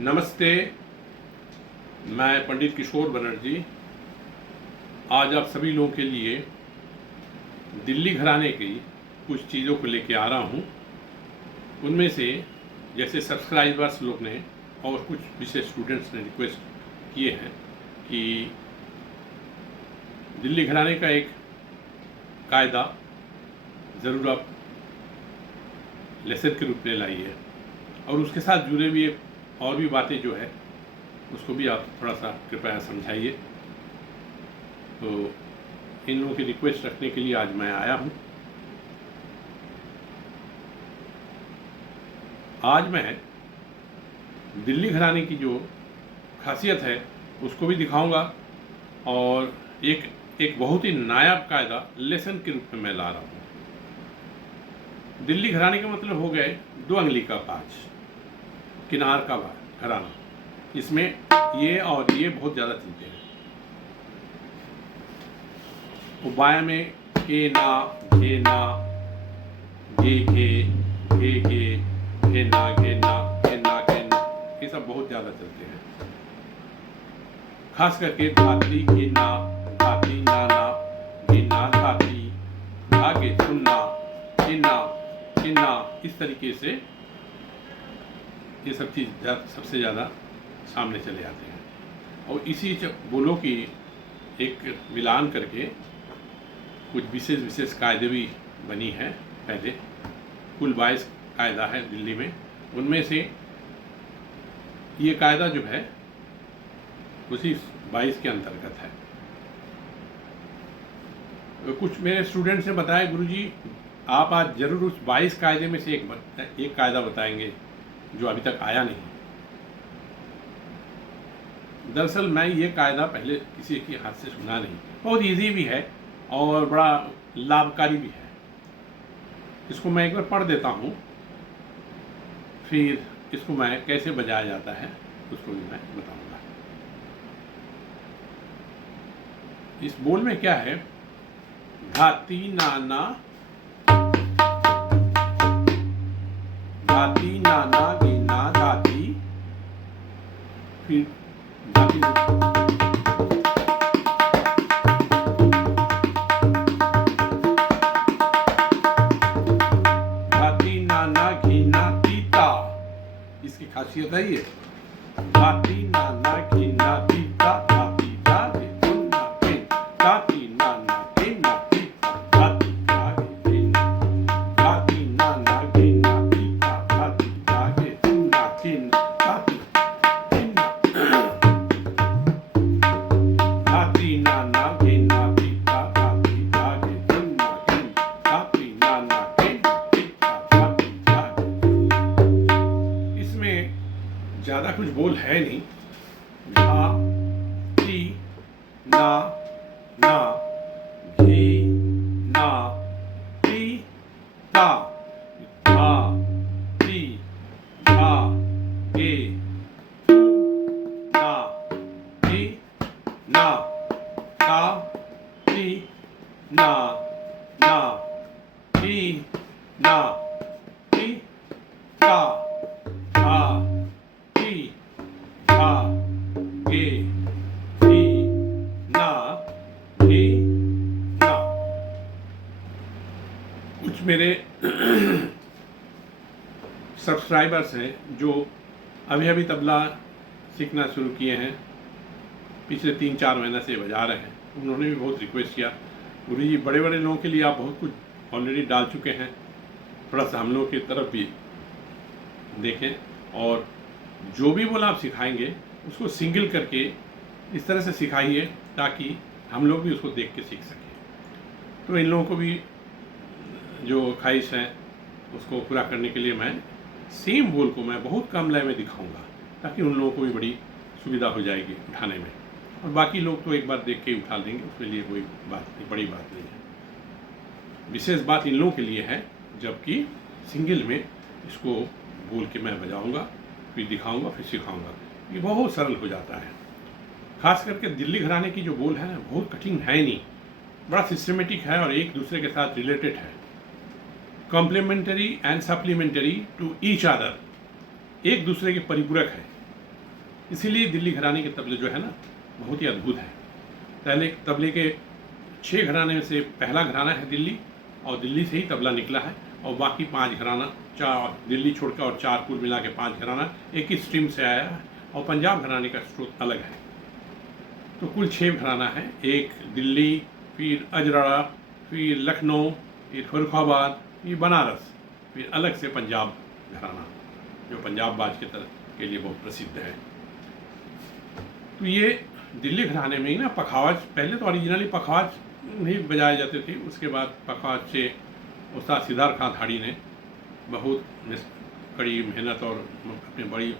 नमस्ते, मैं पंडित किशोर बनर्जी आज आप सभी लोगों के लिए दिल्ली घराने की कुछ चीज़ों को लेके आ रहा हूँ। उनमें से जैसे सब्सक्राइबर्स लोग ने और कुछ विशेष स्टूडेंट्स ने रिक्वेस्ट किए हैं कि दिल्ली घराने का एक कायदा ज़रूर आप लेसन के रूप में लाइए और उसके साथ जुड़े हुए और भी बातें जो है उसको भी आप थोड़ा सा कृपया समझाइए। तो इन लोगों की रिक्वेस्ट रखने के लिए आज मैं आया हूँ। आज मैं दिल्ली घराने की जो खासियत है उसको भी दिखाऊंगा और एक बहुत ही नायाब कायदा लेसन के रूप में मैं ला रहा हूँ। दिल्ली घराने का मतलब हो गए 2 अंगली का बाज, किनार का घराना। इसमें ये और ये बहुत ज़्यादा चलते हैं। वो बाया में के ना, घे ना, गे घे, घे घे, घे ना, घे ना, घे ना, घे ना, ये सब बहुत ज़्यादा चलते हैं। खास करके धाती, घे ना, धाती नाना, घे ना धाती, धागे सुनना, घिना, घिना, इस तरीके से ये सब चीज़ सबसे ज़्यादा सामने चले आते हैं। और इसी बोलों की एक मिलान करके कुछ विशेष कायदे भी बनी है। पहले कुल 22 कायदा है दिल्ली में, उनमें से ये कायदा जो है उसी 22 के अंतर्गत है। कुछ मेरे स्टूडेंट्स ने बताया, गुरुजी आप आज ज़रूर उस 22 कायदे में से एक कायदा बताएंगे जो अभी तक आया नहीं। दरअसल मैं ये कायदा पहले किसी के हाथ से सुना नहीं। बहुत इजी भी है और बड़ा लाभकारी भी है। इसको मैं एक बार पढ़ देता हूँ, फिर इसको मैं कैसे बजाया जाता है उसको भी मैं बताऊंगा। इस बोल में क्या है? धाती नाना, धाती नाना, गिना धाती, फिर धाती, धाती नाना, घिना तीता। इसकी खासियत है ये, धाती नाना, घिना तीता, धाती धागे सुनना के, धाती नाना, घिना तीता, धाती धागे घिना, धाती नाना, घिना तीता, धाती धागे सुनना घिना, धाती घिना, धाती नाना, घिना तीता, धाती धागे सुनना घिना, धाती नाना, घिना तीता, धाती धागे। इसमें ज़्यादा कुछ बोल है नहीं। धा, ती, ना, ना, घी, ना, ती, ता, धा, ती, धा, गे, तू, ना, ती, ना, ता, ती, ना, ना, ती, ना, ती, ता, धा, ती, धा, गे, ती, ना, धी, ना। कुछ मेरे सब्सक्राइबर्स हैं जो अभी तबला सीखना शुरू किए हैं, पिछले 3-4 महीने से बजा रहे हैं। उन्होंने भी बहुत रिक्वेस्ट किया, गुरुजी बड़े लोगों के लिए आप बहुत कुछ ऑलरेडी डाल चुके हैं, थोड़ा सा हम लोगों की तरफ भी देखें और जो भी बोला आप सिखाएंगे उसको सिंगल करके इस तरह से सिखाइए ताकि हम लोग भी उसको देख के सीख सकें। तो इन लोगों को भी जो ख्वाहिश है उसको पूरा करने के लिए मैं सेम बोल को मैं बहुत कम लय में दिखाऊंगा ताकि उन लोगों को भी बड़ी सुविधा हो जाएगी उठाने में। और बाकी लोग तो एक बार देख के ही उठा लेंगे, उसके लिए कोई बात नहीं, बड़ी बात नहीं है। विशेष बात इन लोगों के लिए है जबकि सिंगल में इसको बोल के मैं बजाऊंगा, फिर दिखाऊंगा, फिर सिखाऊंगा। ये बहुत सरल हो जाता है। खास करके दिल्ली घराने की जो बोल है ना, बहुत कठिन है नहीं, बड़ा सिस्टमेटिक है और एक दूसरे के साथ रिलेटेड है। Complementary and supplementary to each other, एक दूसरे के परिपूरक है। इसीलिए दिल्ली घराने के तबले जो है ना बहुत ही अद्भुत है। पहले तबले के 6 घराने में से पहला घराना है दिल्ली, और दिल्ली से ही तबला निकला है, और बाकी 5 घराना, 4 दिल्ली छोड़कर और 4 कुल मिला के 5 घराना एक ही स्ट्रीम से आया है, और पंजाब घराने का स्रोत अलग है। तो कुल 6 घराना है, एक दिल्ली, फिर अजराड़ा, फिर लखनऊ, फिर फर्रुखाबाद, फिर बनारस, फिर अलग से पंजाब घराना जो पंजाब बाज के लिए बहुत प्रसिद्ध है। तो ये दिल्ली घराने में ही ना पखावज, पहले तो ओरिजिनली पखावज नहीं बजाए जाते थे, उसके बाद पखावज से उस्ताद सिद्धार्थ खां धाड़ी ने बहुत कड़ी मेहनत और अपनी बड़ी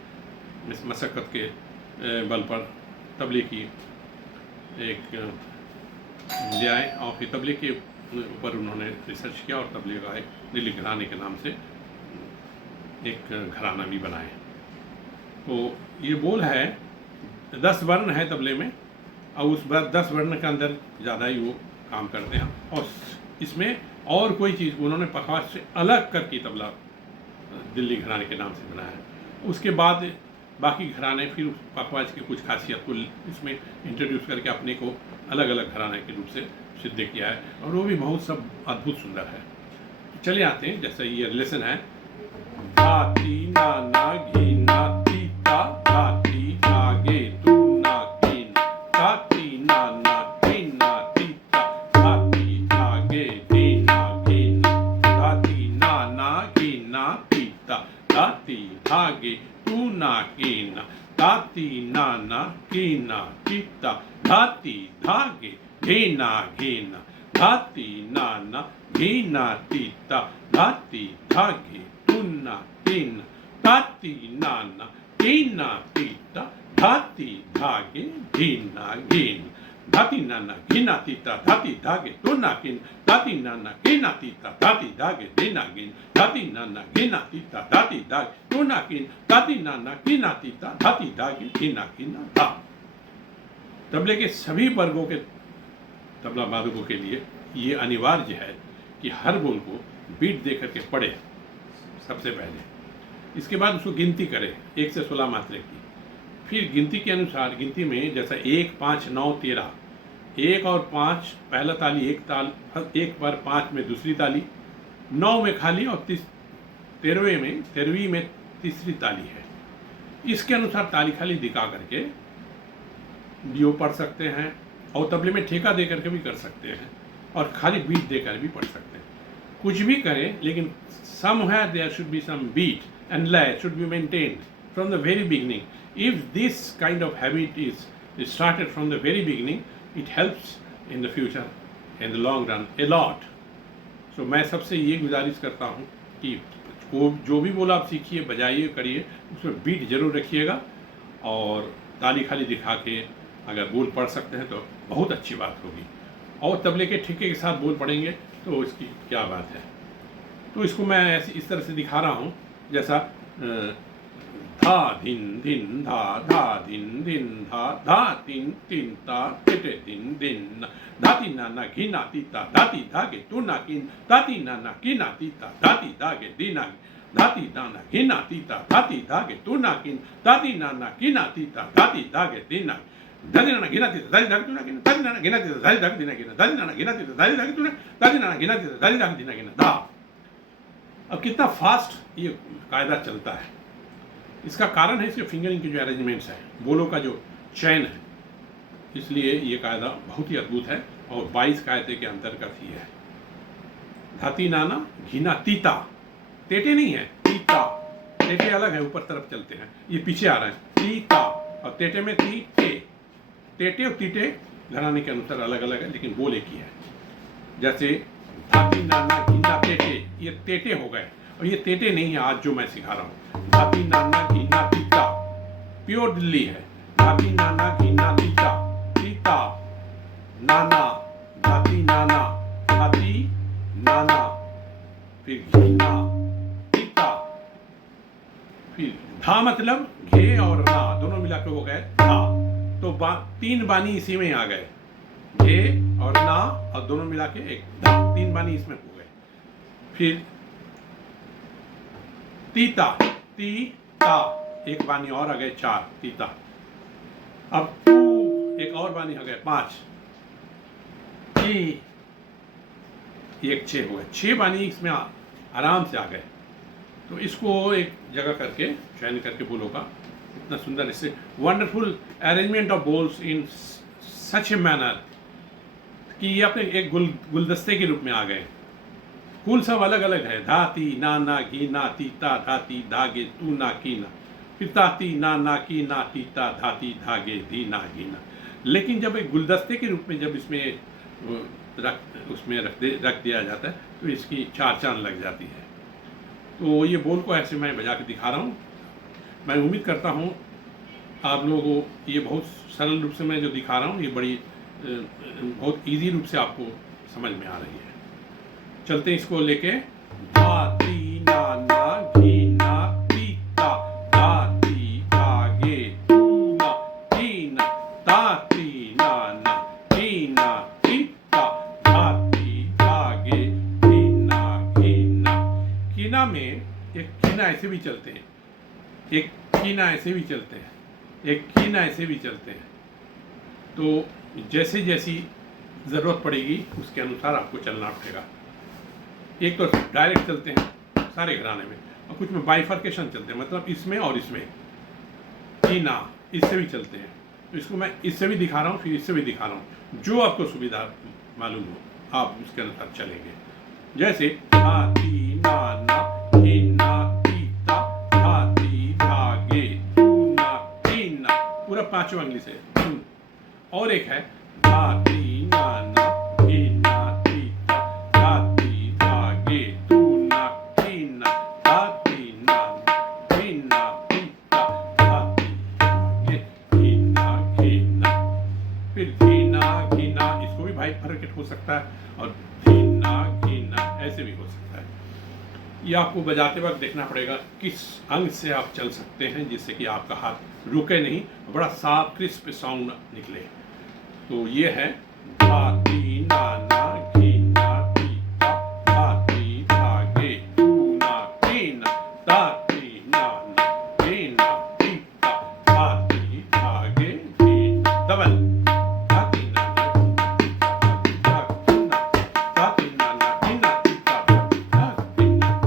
मशक्क़त के बल पर तबले की एक ले आए, और फिर तबले के ऊपर उन्होंने रिसर्च किया और तबले का एक दिल्ली घराने के नाम से एक घराना भी बनाए। तो ये बोल है 10 वर्ण है तबले में, और उस 10 वर्ण के अंदर ज़्यादा ही वो काम करते हैं, और इसमें और कोई चीज़ उन्होंने पखावज से अलग करके तबला दिल्ली घराने के नाम से बनाया। उसके बाद बाकी घराने फिर पखवाज की कुछ खासियत को इसमें इंट्रोड्यूस करके अपने को अलग अलग घराने के रूप से सिद्ध किया है, और वो भी बहुत सब अद्भुत सुंदर है। चले आते हैं, जैसे ये लेसन है, धाती नाना घी नाती ता धाती नागे तू ना कीन धाती नाना घी नाती ता धाती नागे दी ना कीन धाती नाना घी नाती ता धाती धागे तू ना कीन धाती नाना घी नाती ता धाती धागे घेना घेना धाती नाना घी नाती ता धाती धागे तुन्ना तीन धाती नाना कीना तीता धाती धागे घीना घीन धाती नाना घीना तीता धाती धागे तुन्ना कीन धाती नाना घीना तीता धाती धागे घीना घीन धाती नाना घीना तीता धाती धागे तुन्ना कीन धाती नाना घीना तीता धाती धागे घीना घीना धा। तबले के सभी वर्गों के तबला वादकों के लिए ये अनिवार्य है कि हर बोल को बीट दे करके पढ़े सबसे पहले, इसके बाद उसको गिनती करें 1 से 16 मात्रे की, फिर गिनती के अनुसार गिनती में जैसा 1, 5, 9, 13, 1 और 5 पहला ताली, एक ताल 1 पर 5 में दूसरी ताली, 9 में खाली, और 13वीं में तीसरी ताली है। इसके अनुसार ताली खाली दिखा करके डीओ पढ़ सकते हैं, और तबले में ठेका दे करके भी कर सकते हैं, और खाली बीट देकर भी पढ़ सकते हैं। कुछ भी करें, लेकिन somewhere there should be some beat and lay should be maintained from the very beginning. If this kind of habit is started from the very beginning, it helps in the future, in the long run a lot. So मैं सबसे ये गुजारिश करता हूँ कि जो भी बोल आप सीखिए, बजाइए, करिए, उसमें बीट जरूर रखिएगा, और ताली खाली दिखा के अगर बोल पढ़ सकते हैं तो बहुत अच्छी बात होगी, और तबले के ठेके के साथ बोल पढ़ेंगे तो इसकी क्या बात है। तो इसको मैं इस तरह से दिखा रहा हूँ, जैसा धा धिन धिन धा धा धिन धिन धा धा तिन तिन ता टेटे दिन दिन धाती नाना घी नाती ता धाती धागे तू ना किन धाती नाना घी नाती ता धाती धागे दीना धाती नाना घी नाती ता धाती धागे तू ना किन धाती नाना घी नाती ता धाती धागे दीना धाती नाना घी नाती ता धाती धागे तू ना किन धाती नाना घी नाती ता धाती धागे दीना किन धाती नाना घी नाती ता धाती धागे तू ना धाती नाना घी नाती ता धाती धागे दीना किन धा। अब कितना फास्ट ये कायदा चलता है, इसका कारण है इसके फिंगरिंग के जो अरेंजमेंट्स हैं, बोलों का जो चयन है, इसलिए ये कायदा बहुत ही अद्भुत है, और 22 कायदे के अंतर्गत ही है। धाती नाना घीना तीता, टेटे नहीं है, तीता, टेटे अलग है, ऊपर तरफ चलते हैं, ये पीछे आ रहा है, तीता, और टेटे में ती टे, टेटे और तीटे घराने के अनुसार अलग अलग है, लेकिन बोल एक ही है। जैसे धाती नाना घीना टेटे, ये टेटे हो गए, और ये टेटे नहीं है आज जो मैं सिखा रहा हूँ। धाती नाना घीना तीता प्योर दिल्ली है, धाती नाना घीना तीता, तीता नाना धाती नाना धाती नाना, फिर घीना तीता, फिर धा मतलब घे और ना दोनों मिलाकर हो गए धा, तो 3 बानी इसी में आ गए, घे और ना और दोनों मिला के एक धा, 3 बानी इसमें हो गए। फिर तीता ती ता, एक बानी और आ गए 4 तीता, अब टू एक और बानी हो गए 5, 3, एक 6 हो गए, 6 बानी इसमें आराम से आ गए। तो इसको एक जगह करके चयन करके बोलों का इतना सुंदर, इससे wonderful arrangement of balls in such a manner कि ये अपने एक गुलदस्ते के रूप में आ गए। कुल सब अलग अलग है, धाती ना ना घी ना तीता धाती धागे तू ना की ना, फिर ताती ना ना की ना तीता धाती धागे धी ना घी ना। लेकिन जब एक गुलदस्ते के रूप में जब इसमें रख दिया जाता है तो इसकी 4 चांद लग जाती है। तो ये बोल को ऐसे मैं बजा के दिखा रहा हूँ। मैं उम्मीद करता हूँ आप लोगों को ये बहुत सरल रूप से मैं जो दिखा रहा हूँ ये बड़ी बहुत इजी रूप से आपको समझ में आ रही है। चलते हैं इसको लेके। धाती ना ना घी ना पीता धाती धागे तू ना घी ना ताती ना ना घी ना पीता धाती धागे घी ना। कीना में एक कीना ऐसे भी चलते हैं, एक कीना ऐसे भी चलते हैं, एक कीना ऐसे भी चलते हैं। तो जैसे जैसी ज़रूरत पड़ेगी उसके अनुसार आपको चलना पड़ेगा। एक तो डायरेक्ट चलते हैं सारे घराने में, और कुछ में बाइफर्केशन चलते हैं, मतलब इसमें और इसमें कीना इससे भी चलते हैं। तो इसको मैं इससे भी दिखा रहा हूँ, फिर इससे भी दिखा रहा हूँ, जो आपको सुविधा मालूम हो आप उसके अनुसार चलेंगे। जैसे धाती ना ना घी ना पीता धाती धागे तू ना घी ना, पूरा 5 अंगली से। और एक है धाती ना ना घी ना पीता धाती धागे तू ना घी ना धाती ना घी ना पीता धाती धागे घी ना। फिर घी ना इसको भी भाई फर्क हो सकता है, और घी ना ऐसे भी हो सकता है। ये आपको बजाते वक्त देखना पड़ेगा किस अंग से आप चल सकते हैं जिससे कि आपका हाथ रुके नहीं, बड़ा साफ क्रिस्प साउंड निकले। तो ये है धाती ना ना घी ना पीता धाती धागे तू ना घी ना धाती ना ना घी ना पीता धाती धागे घी ना। डबल धाती ना ना धाती ना ना घी ना पीता धाती ना।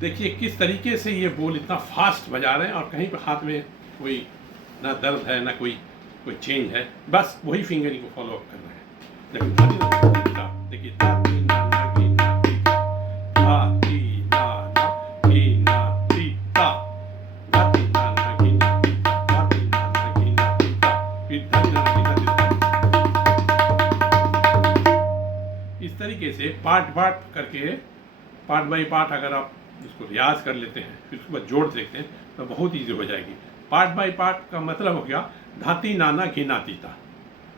देखिए किस तरीके से ये बोल इतना फास्ट बजा रहे हैं, और कहीं पर हाथ में कोई ना दर्द है ना कोई चेंज है, बस वही फिंगरिंग को फॉलो अप कर रहे हैं। देखिए धाती ना ना घी ना पीता धाती ना ना घी ना पीता धाती ना ना घी ना पीता धाती ना ना घी ना पीता, फिर धाती ना ना घी ना पीता। इस तरीके से पार्ट करके पार्ट बाई पार्ट अगर आप इसको रियाज कर लेते हैं फिर उसके बाद जोड़ देखते हैं तो बहुत ईजी हो जाएगी। पार्ट बाय पार्ट का मतलब हो गया धाती नाना घी ना तीता,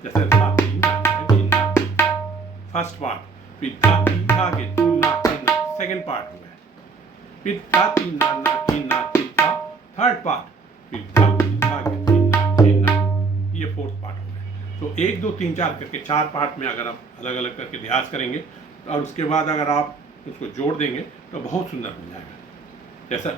जैसे धाती नाना घी ना तीता फर्स्ट पार्ट, फिर धाती धागे तू ना घी ना सेकंड पार्ट हो गया, फिर धाती नाना घी ना तीता थर्ड पार्ट, फिर धाती धागे घी ना ये फोर्थ पार्ट हो गया। तो 1 2 3 4 करके 4 पार्ट में अगर आप अलग अलग करके रियाज करेंगे और उसके बाद अगर आप उसको जोड़ देंगे तो बहुत सुंदर हो जाएगा। जैसा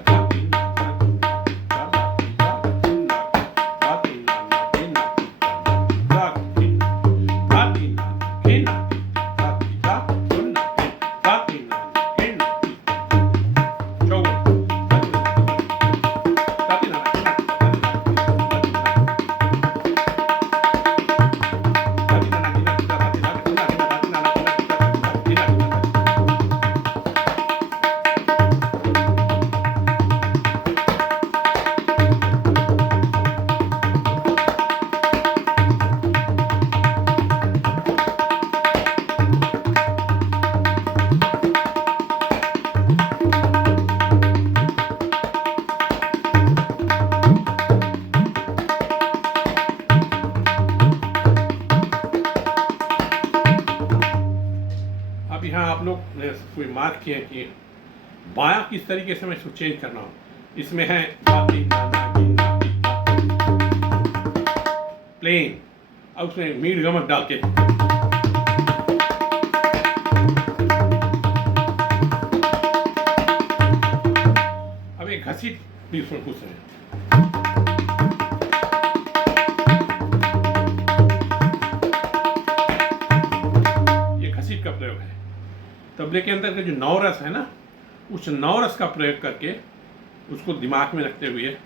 रखे हैं कि बायां किस तरीके से मैं इसको चेंज करना हूँ। इसमें है दाती नाना की नाती प्लेन, और उसमें मीट गमक डाल के अब एक घसीट भी उसमें घुस रहे हैं। ये घसीट का प्रयोग है। तबले के अंदर का जो नौरस है ना, उस नौरस का प्रयोग करके उसको दिमाग में रखते हुए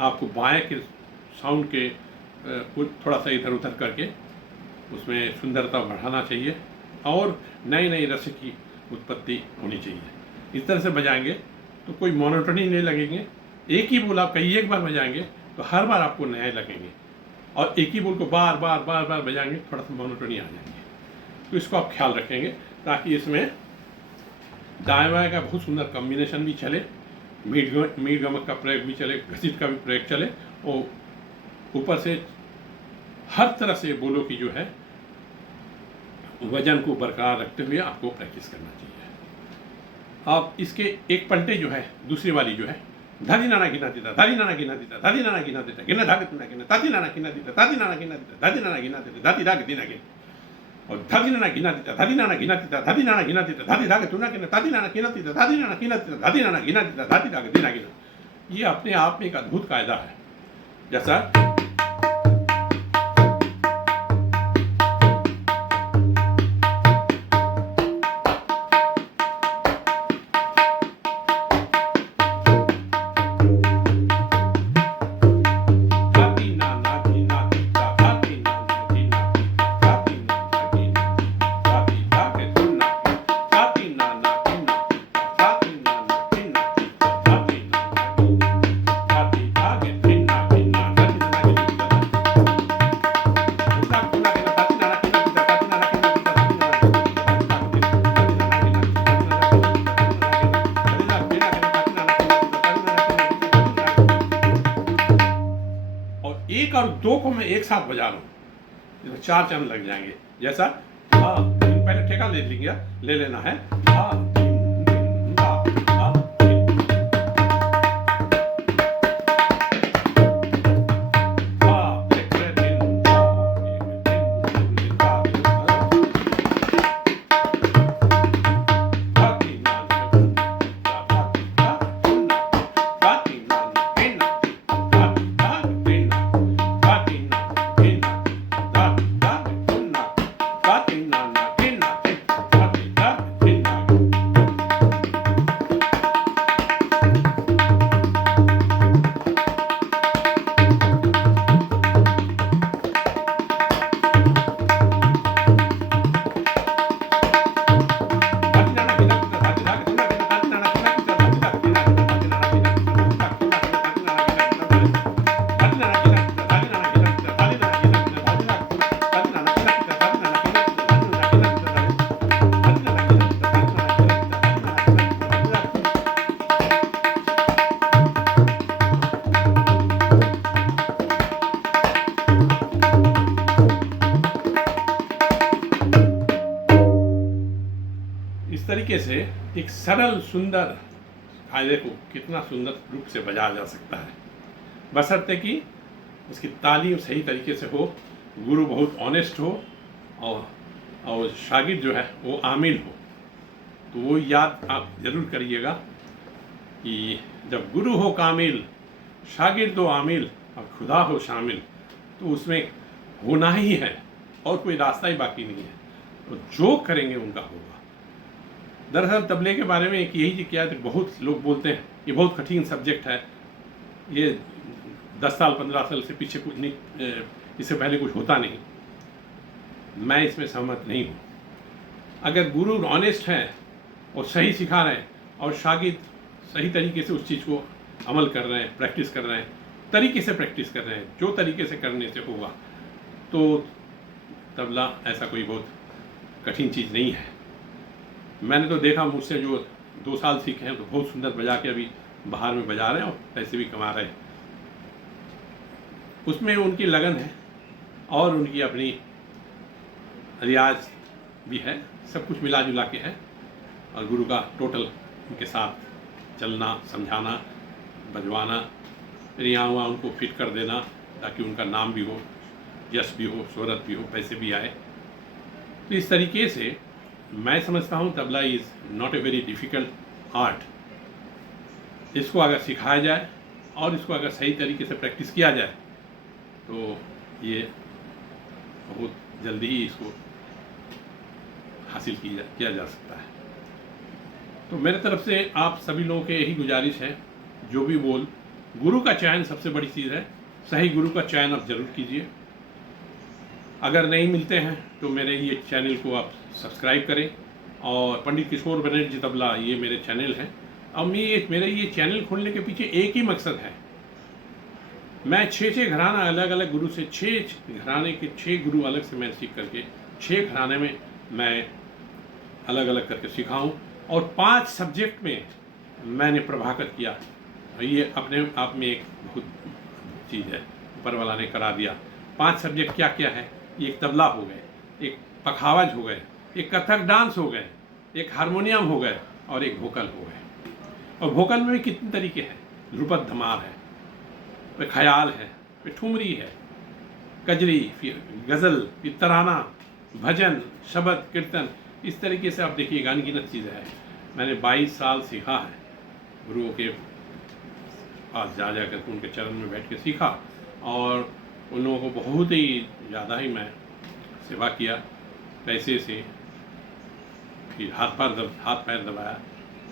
आपको बाएं के साउंड के थोड़ा सा इधर उधर करके उसमें सुंदरता बढ़ाना चाहिए और नई नई रस की उत्पत्ति होनी चाहिए। इस तरह से बजाएंगे तो कोई मोनोटोनी नहीं लगेंगे। एक ही बोल आप कई एक बार बजाएंगे तो हर बार आपको नए लगेंगे, और एक ही बोल को बार बार बार बार बजाएंगे थोड़ा सा मोनोटोनी आ जाएंगे। तो इसको आप ख्याल रखेंगे ताकि इसमें दाएं बाएं का बहुत सुंदर कॉम्बिनेशन भी चले, मीट गमक का प्रयोग भी चले, घसीट का भी प्रयोग चले, और ऊपर से हर तरह से बोलो की जो है वजन को बरकरार रखते हुए आपको प्रैक्टिस करना चाहिए। आप इसके एक पंटे जो है, दूसरी वाली जो है धादी नाना गिना देता, धादी नाना गिना देता, धादी नाना गिना देता, गिना धागे तुना गिना, धादी नाना गिना देता, धादी नाना गिना देता, धादी नाना गिना देता, धादी धागे दिना गिना, और धादी नाना गिना देता, धादी नाना गिना देता, धादी नाना गिना देता, धादी धागे तुना गिना, धादी नाना गिना देता, धादी नाना गिना देता, धादी नाना गिना देता, धादी धागे दिना गिना। ये अपने आप में एक अद्भुत कायदा है। जैसा एक और दो को मैं एक साथ बजा रहा हूँ, चार चरण लग जाएंगे। जैसा पहले ठेका ले लेंगे, ले लेना है तरीके से एक सरल सुंदर कायदे को कितना सुंदर रूप से बजाया जा सकता है, बशर्ते कि उसकी तालीम सही तरीके से हो, गुरु बहुत ऑनेस्ट हो, और शागिर्द जो है वो आमिल हो। तो वो याद आप ज़रूर करिएगा कि जब गुरु हो कामिल, शागिर्द हो आमिल, और खुदा हो शामिल, तो उसमें होना ही है और कोई रास्ता ही बाकी नहीं है। तो जो करेंगे उनका होगा। दरअसल तबले के बारे में एक यही किया है, बहुत लोग बोलते हैं ये बहुत कठिन सब्जेक्ट है, ये 10 साल 15 साल से पीछे कुछ नहीं, इससे पहले कुछ होता नहीं। मैं इसमें सहमत नहीं हूँ। अगर गुरु ऑनेस्ट हैं और सही सिखा रहे हैं और शागिर्द सही तरीके से उस चीज़ को अमल कर रहे हैं, प्रैक्टिस कर रहे हैं, तरीके से प्रैक्टिस कर रहे हैं, जो तरीके से करने से होगा, तो तबला ऐसा कोई बहुत कठिन चीज़ नहीं है। मैंने तो देखा मुझसे जो 2 साल सीखे हैं तो बहुत सुंदर बजा के अभी बाहर में बजा रहे हैं और पैसे भी कमा रहे हैं। उसमें उनकी लगन है और उनकी अपनी रियाज भी है, सब कुछ मिला जुला के है। और गुरु का टोटल उनके साथ चलना, समझाना, बजवाना, फिर यहाँ वहाँ उनको फिट कर देना ताकि उनका नाम भी हो, यश भी हो, शोहरत भी हो, पैसे भी आए। तो इस तरीके से मैं समझता हूँ tabla is not a very difficult art. इसको अगर सिखाया जाए और इसको अगर सही तरीके से प्रैक्टिस किया जाए तो ये बहुत जल्दी ही इसको हासिल किया जा सकता है। तो मेरे तरफ से आप सभी लोगों के यही गुजारिश है, जो भी बोल, गुरु का चयन सबसे बड़ी चीज़ है। सही गुरु का चयन आप ज़रूर कीजिए। अगर नहीं मिलते हैं तो मेरे ये चैनल को आप सब्सक्राइब करें, और पंडित किशोर बनर्जी तबला ये मेरे चैनल हैं। और मेरे ये चैनल खोलने के पीछे एक ही मकसद है, मैं 6 घराना अलग अलग गुरु से 6 घराने के 6 गुरु अलग से मैं सीख करके 6 घराने में मैं अलग अलग करके सिखाऊं, और 5 सब्जेक्ट में मैंने प्रभाकर किया। ये अपने आप में एक बहुत चीज़ है, ऊपर वाला ने करा दिया। 5 सब्जेक्ट क्या क्या है? एक तबला हो गए, एक पखावज हो गए, एक कथक डांस हो गए, एक हारमोनियम हो गए, और एक वोकल हो गए। और वोकल में भी कितने तरीके हैं, ध्रुपद धमार है, फिर ख्याल है, फिर ठुमरी है, कजरी, फिर गज़ल, फिर तराना, भजन, शब्द, कीर्तन। इस तरीके से आप देखिए अनगिनत चीज़ें हैं। मैंने 22 साल सीखा है, गुरुओं के पास जा कर उनके चरण में बैठ के सीखा, और उन लोगों को बहुत ही ज़्यादा ही मैं सेवा किया, पैसे से, फिर हाथ पैर दबाया,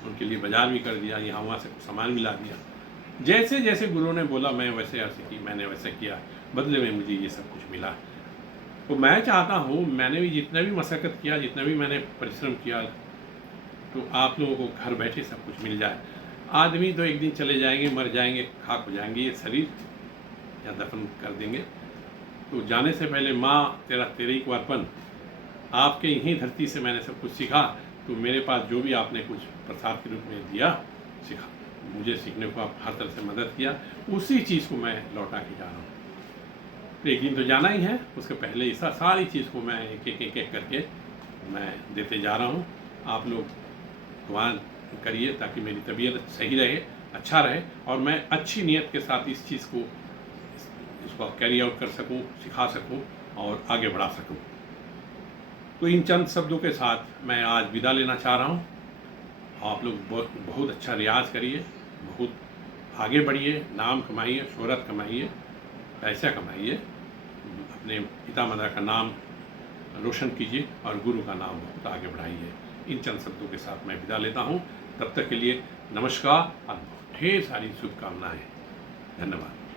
उनके लिए बाजार भी कर दिया, यहाँ वहाँ से कुछ सामान भी ला दिया। जैसे जैसे गुरु ने बोला मैं वैसे ऐसे की, मैंने वैसे किया, बदले में मुझे ये सब कुछ मिला। तो मैं चाहता हूँ, मैंने भी जितना भी मशक्क़त किया, जितना भी मैंने परिश्रम किया, तो आप लोगों को घर बैठे सब कुछ मिल जाए। आदमी तो एक दिन चले जाएंगे, मर जाएंगे, खाक हो जाएंगे ये शरीर, या दफन कर देंगे। तो जाने से पहले माँ तेरे ही को अर्पण, आपके यहीं धरती से मैंने सब कुछ सीखा। तो मेरे पास जो भी आपने कुछ प्रसाद के रूप में दिया, सीखा, मुझे सीखने को आप हर तरह से मदद किया, उसी चीज़ को मैं लौटा के जा रहा हूँ। तो एक दिन तो जाना ही है, उसके पहले ही सारी चीज़ को मैं एक एक करके मैं देते जा रहा हूँ। आप लोग दुआ करिए ताकि मेरी तबीयत सही रहे, अच्छा रहे, और मैं अच्छी नीयत के साथ इस चीज़ को इसको कैरी आउट कर सकूं, सिखा सकूं और आगे बढ़ा सकूं। तो इन चंद शब्दों के साथ मैं आज विदा लेना चाह रहा हूं। आप लोग बहुत अच्छा रियाज करिए, बहुत आगे बढ़िए, नाम कमाइए, शोहरत कमाइए, पैसा कमाइए, अपने पिता माता का नाम रोशन कीजिए, और गुरु का नाम बहुत आगे बढ़ाइए। इन चंद शब्दों के साथ मैं विदा लेता हूँ। तब तक के लिए नमस्कार और ढेर सारी शुभकामनाएं। धन्यवाद।